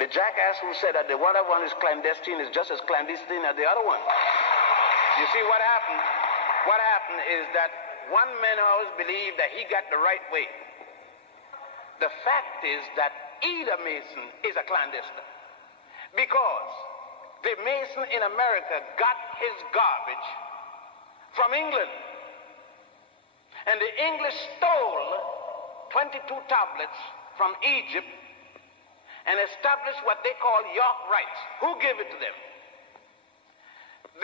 The jackass who said that the other one is clandestine is just as clandestine as the other one. You see what happened? What happened is that one man always believed that he got the right way. The fact is that either Mason is a clandestine, because the Mason in America got his garbage from England, and the English stole 22 tablets from Egypt and established what they call York rights. Who gave it to them?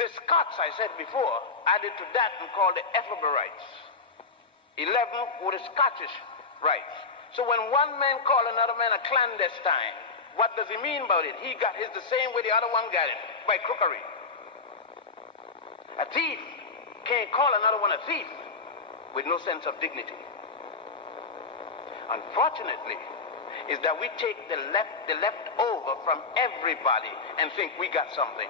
The Scots, I said before, added to that and called the Ethelbert rights. 11 were the Scottish rights. So when one man called another man a clandestine, what does he mean about it? He got his the same way the other one got it, by crookery. A thief can't call another one a thief with no sense of dignity. Unfortunately, is that we take the leftover from everybody and think we got something.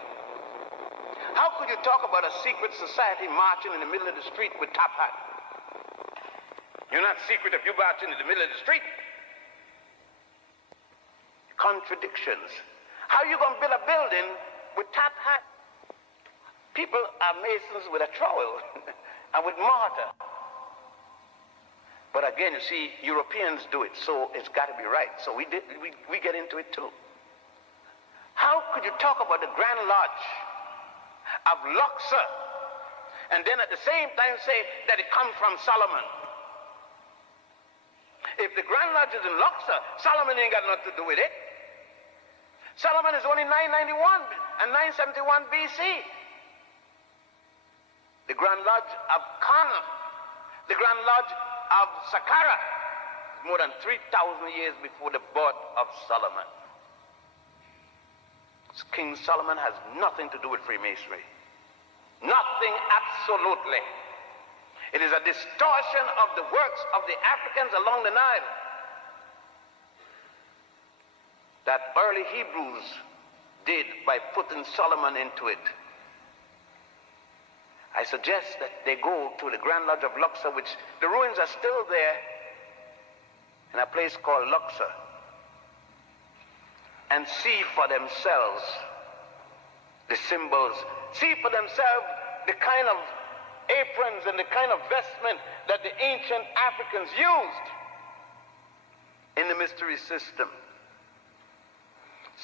How could you talk about a secret society marching in the middle of the street with top hat? You're not secret if you march in the middle of the street. Contradictions. How are you going to build a building with top hat? People are masons with a trowel and with mortar. But again, you see, Europeans do it, so it's got to be right. So we get into it too. How could you talk about the Grand Lodge of Luxor and then at the same time say that it comes from Solomon? If the Grand Lodge is in Luxor, Solomon ain't got nothing to do with it. Solomon is only 991 and 971 BC. The Grand Lodge of Karnak, the Grand Lodge of Saqqara, more than 3,000 years before the birth of Solomon. King Solomon has nothing to do with Freemasonry. Nothing, absolutely. It is a distortion of the works of the Africans along the Nile that early Hebrews did by putting Solomon into it. I suggest that they go to the Grand Lodge of Luxor, which the ruins are still there in a place called Luxor, and see for themselves the symbols, see for themselves the kind of aprons and the kind of vestment that the ancient Africans used in the mystery system.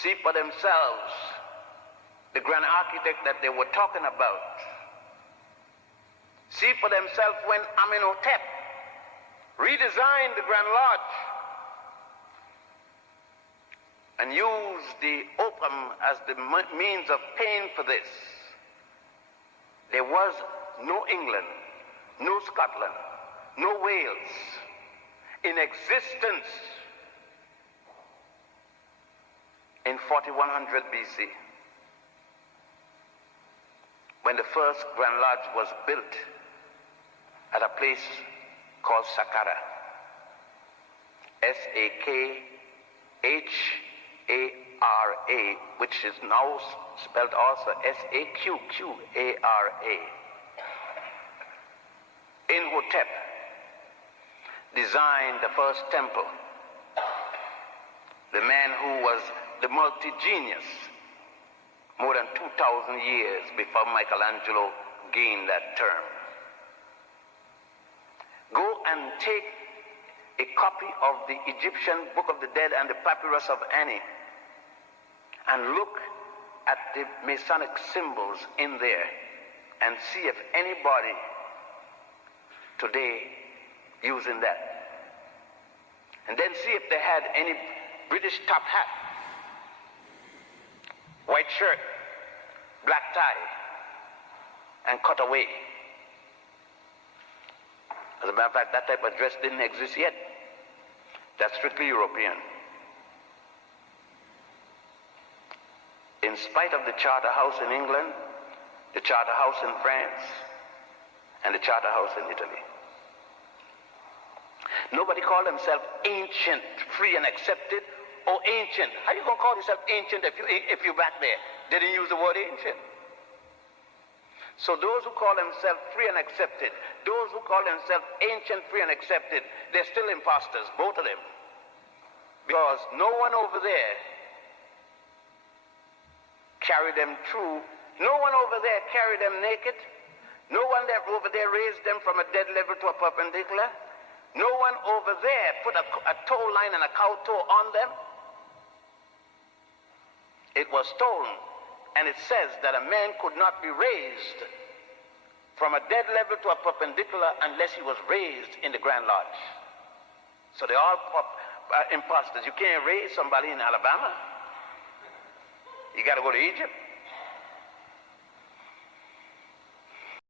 See for themselves the grand architect that they were talking about. See for themselves when Amenhotep redesigned the Grand Lodge and used the opium as the means of paying for this. There was no England, no Scotland, no Wales in existence in 4100 BC when the first Grand Lodge was built at a place called Saqqara. S-A-K-H-A-R-A, which is now spelled also S-A-Q-Q-A-R-A. Enhotep designed the first temple. The man who was the multi-genius more than 2,000 years before Michelangelo gained that term. Go and take a copy of the Egyptian Book of the Dead and the Papyrus of Ani and look at the Masonic symbols in there and see if anybody today using that. And then see if they had any British top hat, white shirt, black tie, and cut away. As a matter of fact, that type of dress didn't exist yet. That's strictly European. In spite of the Charter House in England, the Charter House in France, and the Charter House in Italy. Nobody called themselves ancient, free and accepted, or ancient. How you going to call yourself ancient if you're back there? They didn't use the word ancient. So those who call themselves free and accepted, those who call themselves ancient, free and accepted, they're still imposters, both of them. Because no one over there carried them through. No one over there carried them naked. No one that over there raised them from a dead level to a perpendicular. No one over there put a toe line and a cow toe on them. It was stolen. And it says that a man could not be raised from a dead level to a perpendicular unless he was raised in the Grand Lodge. So they're all imposters. You can't raise somebody in Alabama. You got to go to Egypt.